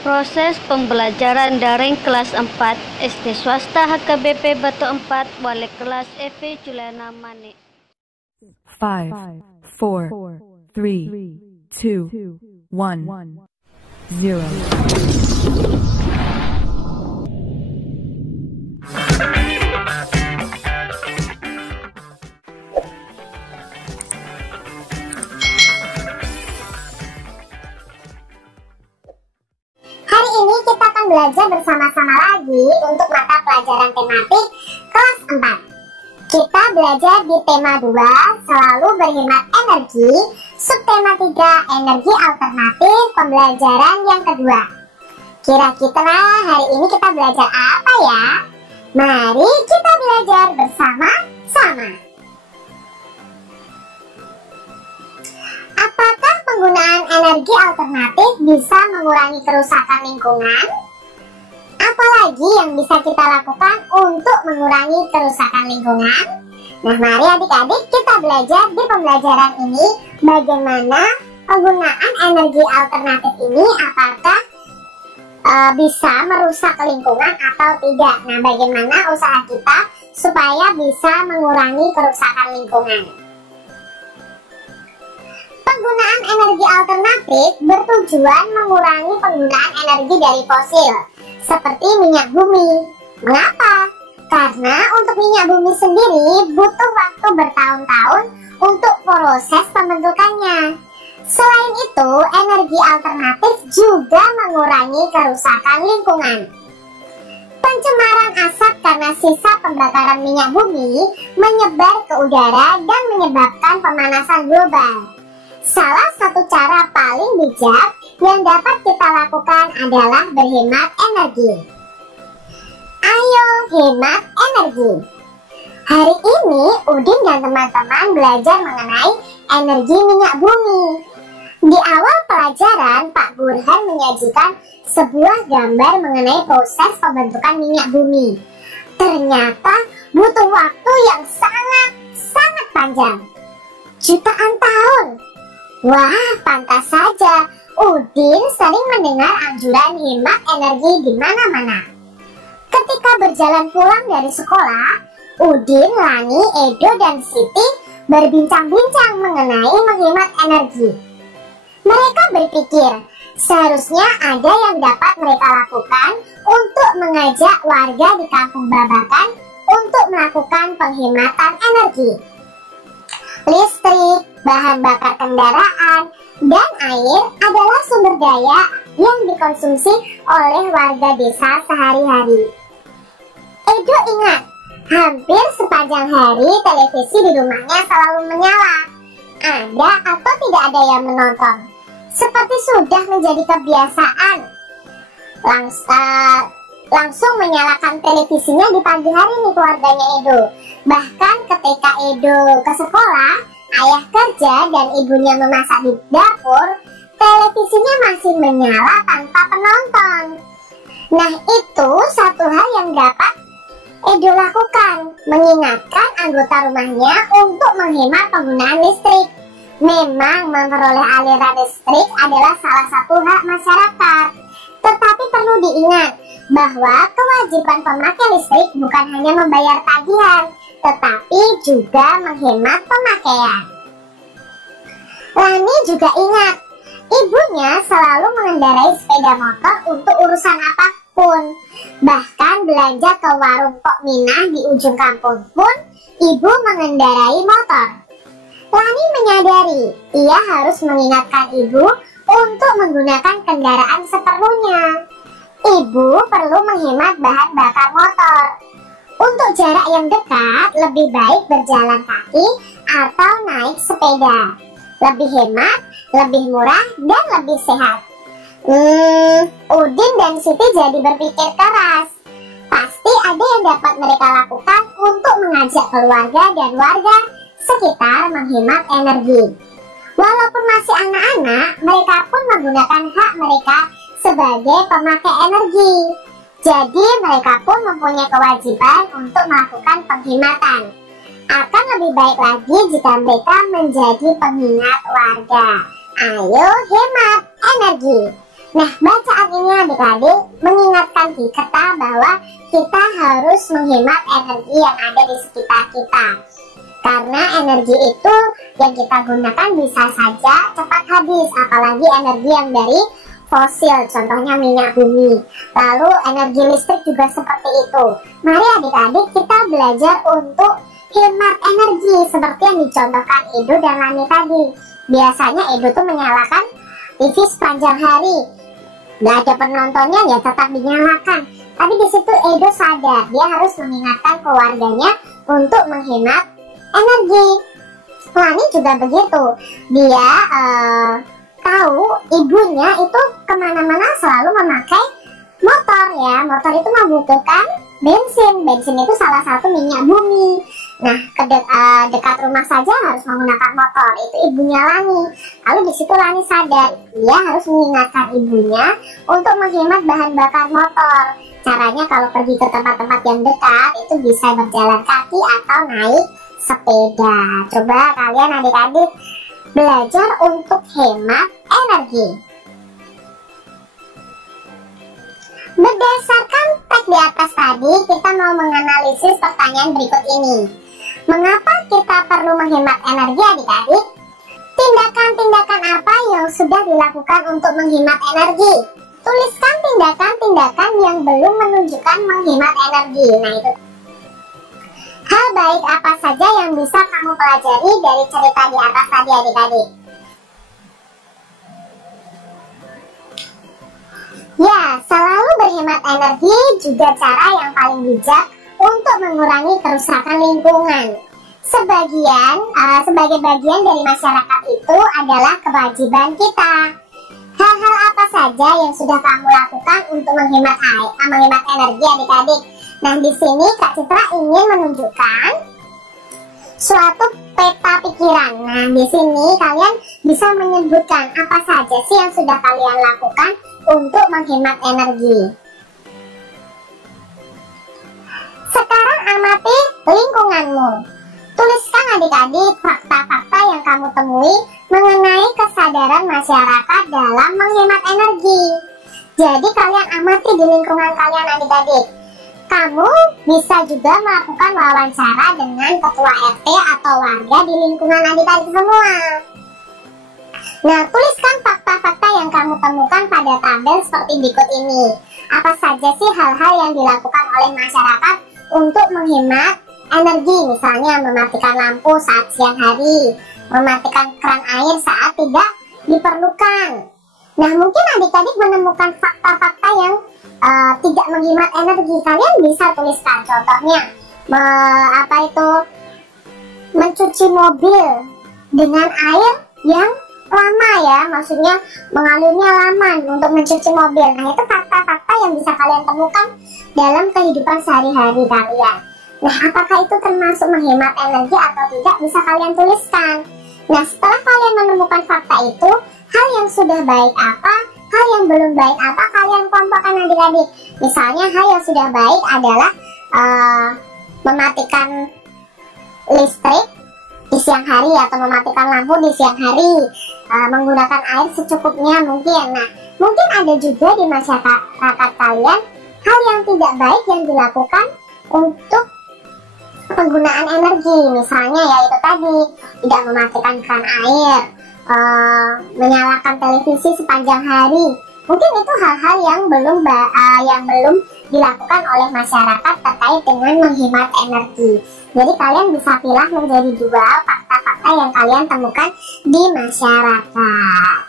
Proses pembelajaran daring kelas 4 SD swasta HKBP Batu 4 wali kelas Evi Juliana Manik. 5, 4, 3, 2, 1, 0. Hari ini kita akan belajar bersama-sama lagi untuk mata pelajaran tematik kelas 4. Kita belajar di tema 2, selalu berhemat energi, subtema 3, energi alternatif, pembelajaran yang kedua. Kira-kira hari ini kita belajar apa ya? Mari kita belajar bersama-sama. Apakah penggunaan energi alternatif bisa mengurangi kerusakan lingkungan? Apalagi yang bisa kita lakukan untuk mengurangi kerusakan lingkungan? Nah, mari adik-adik kita belajar di pembelajaran ini bagaimana penggunaan energi alternatif ini apakah bisa merusak lingkungan atau tidak. Nah, bagaimana usaha kita supaya bisa mengurangi kerusakan lingkungan. Penggunaan energi alternatif bertujuan mengurangi penggunaan energi dari fosil, seperti minyak bumi. Mengapa? Karena untuk minyak bumi sendiri butuh waktu bertahun-tahun untuk proses pembentukannya. Selain itu, energi alternatif juga mengurangi kerusakan lingkungan. Pencemaran asap karena sisa pembakaran minyak bumi menyebar ke udara dan menyebabkan pemanasan global. Salah satu cara paling bijak yang dapat kita lakukan adalah berhemat energi. Ayo hemat energi. Hari ini Udin dan teman-teman belajar mengenai energi minyak bumi. Di awal pelajaran, Pak Burhan menyajikan sebuah gambar mengenai proses pembentukan minyak bumi. Ternyata butuh waktu yang sangat panjang. Jutaan tahun. Wah, pantas saja Udin sering mendengar anjuran hemat energi di mana-mana. Ketika berjalan pulang dari sekolah, Udin, Lani, Edo, dan Siti berbincang-bincang mengenai menghemat energi. Mereka berpikir, seharusnya ada yang dapat mereka lakukan untuk mengajak warga di Kampung Babakan untuk melakukan penghematan energi. Listrik, bahan bakar kendaraan, dan air adalah sumber daya yang dikonsumsi oleh warga desa sehari-hari. Edo ingat, hampir sepanjang hari televisi di rumahnya selalu menyala. Ada atau tidak ada yang menonton. Seperti sudah menjadi kebiasaan. Langsung menyalakan televisinya di pagi hari nih keluarganya Edo. Bahkan ketika Edo ke sekolah, ayah kerja dan ibunya memasak di dapur, televisinya masih menyala tanpa penonton. Nah, itu satu hal yang dapat Edo lakukan, mengingatkan anggota rumahnya untuk menghemat penggunaan listrik. Memang memperoleh aliran listrik adalah salah satu hak masyarakat. Tetapi perlu diingat bahwa kewajiban pemakai listrik bukan hanya membayar tagihan, tetapi juga menghemat pemakaian. Lani juga ingat, ibunya selalu mengendarai sepeda motor untuk urusan apapun. Bahkan belanja ke warung Pok Minah di ujung kampung pun, ibu mengendarai motor. Lani menyadari, ia harus mengingatkan ibu untuk menggunakan kendaraan seperlunya. Ibu perlu menghemat bahan bakar motor. Untuk jarak yang dekat, lebih baik berjalan kaki atau naik sepeda. Lebih hemat, lebih murah, dan lebih sehat. Udin dan Siti jadi berpikir keras. Pasti ada yang dapat mereka lakukan untuk mengajak keluarga dan warga sekitar menghemat energi. Walaupun masih anak-anak, mereka pun menggunakan hak mereka sebagai pemakai energi. Jadi mereka pun mempunyai kewajiban untuk melakukan penghematan. Akan lebih baik lagi jika mereka menjadi pengingat warga. Ayo hemat energi. Nah, bacaan ini adik-adik mengingatkan kita bahwa kita harus menghemat energi yang ada di sekitar kita. Karena energi itu yang kita gunakan bisa saja cepat habis, apalagi energi yang dari fosil, contohnya minyak bumi. Lalu energi listrik juga seperti itu. Mari adik-adik kita belajar untuk hemat energi seperti yang dicontohkan Edo dan Lani tadi. Biasanya Edo tuh menyalakan TV sepanjang hari, nggak ada penontonnya ya tetap dinyalakan. Tapi di situ Edo sadar dia harus mengingatkan keluarganya untuk menghemat energi. Lani juga begitu, dia tahu ibunya itu kemana-mana selalu memakai motor ya. Motor itu membutuhkan bensin, bensin itu salah satu minyak bumi. Nah, dekat rumah saja harus menggunakan motor, itu ibunya Lani. Lalu di situ Lani sadar dia harus mengingatkan ibunya untuk menghemat bahan bakar motor. Caranya kalau pergi ke tempat-tempat yang dekat itu bisa berjalan kaki atau naik sepeda. Coba kalian adik-adik belajar untuk hemat energi. Berdasarkan teks di atas tadi, kita mau menganalisis pertanyaan berikut ini. Mengapa kita perlu menghemat energi adik-adik? Tindakan-tindakan apa yang sudah dilakukan untuk menghemat energi? Tuliskan tindakan-tindakan yang belum menunjukkan menghemat energi. Nah, itu hal baik apa saja yang bisa kamu pelajari dari cerita di atas tadi adik-adik? Ya, selalu berhemat energi juga cara yang paling bijak untuk mengurangi kerusakan lingkungan. Sebagai bagian dari masyarakat itu adalah kewajiban kita. Hal-hal apa saja yang sudah kamu lakukan untuk menghemat energi adik-adik? Nah, di sini Kak Citra ingin menunjukkan suatu peta pikiran. Nah, di sini kalian bisa menyebutkan apa saja sih yang sudah kalian lakukan untuk menghemat energi. Sekarang amati lingkunganmu. Tuliskan adik-adik fakta-fakta yang kamu temui mengenai kesadaran masyarakat dalam menghemat energi. Jadi kalian amati di lingkungan kalian adik-adik. Kamu bisa juga melakukan wawancara dengan ketua RT atau warga di lingkungan adik-adik semua. Nah, tuliskan fakta-fakta yang kamu temukan pada tabel seperti berikut ini. Apa saja sih hal-hal yang dilakukan oleh masyarakat untuk menghemat energi? Misalnya mematikan lampu saat siang hari, mematikan keran air saat tidak diperlukan. Nah, mungkin adik-adik menemukan fakta-fakta yang tidak menghemat energi. Kalian bisa tuliskan contohnya mencuci mobil dengan air yang lama ya, maksudnya mengalirnya lama untuk mencuci mobil. Nah, itu fakta-fakta yang bisa kalian temukan dalam kehidupan sehari-hari kalian. Nah, apakah itu termasuk menghemat energi atau tidak, bisa kalian tuliskan. Nah, setelah kalian menemukan fakta itu, hal yang sudah baik apa, hal yang belum baik apa, kalian kelompokkan adik-adik. Misalnya hal yang sudah baik adalah mematikan listrik di siang hari atau mematikan lampu di siang hari, menggunakan air secukupnya mungkin. Nah, mungkin ada juga di masyarakat kalian hal yang tidak baik yang dilakukan untuk penggunaan energi. Misalnya yaitu tadi tidak mematikan keran air, menyalakan televisi sepanjang hari. Mungkin itu hal-hal yang belum dilakukan oleh masyarakat terkait dengan menghemat energi. Jadi kalian bisa pilih menjadi dua fakta-fakta yang kalian temukan di masyarakat.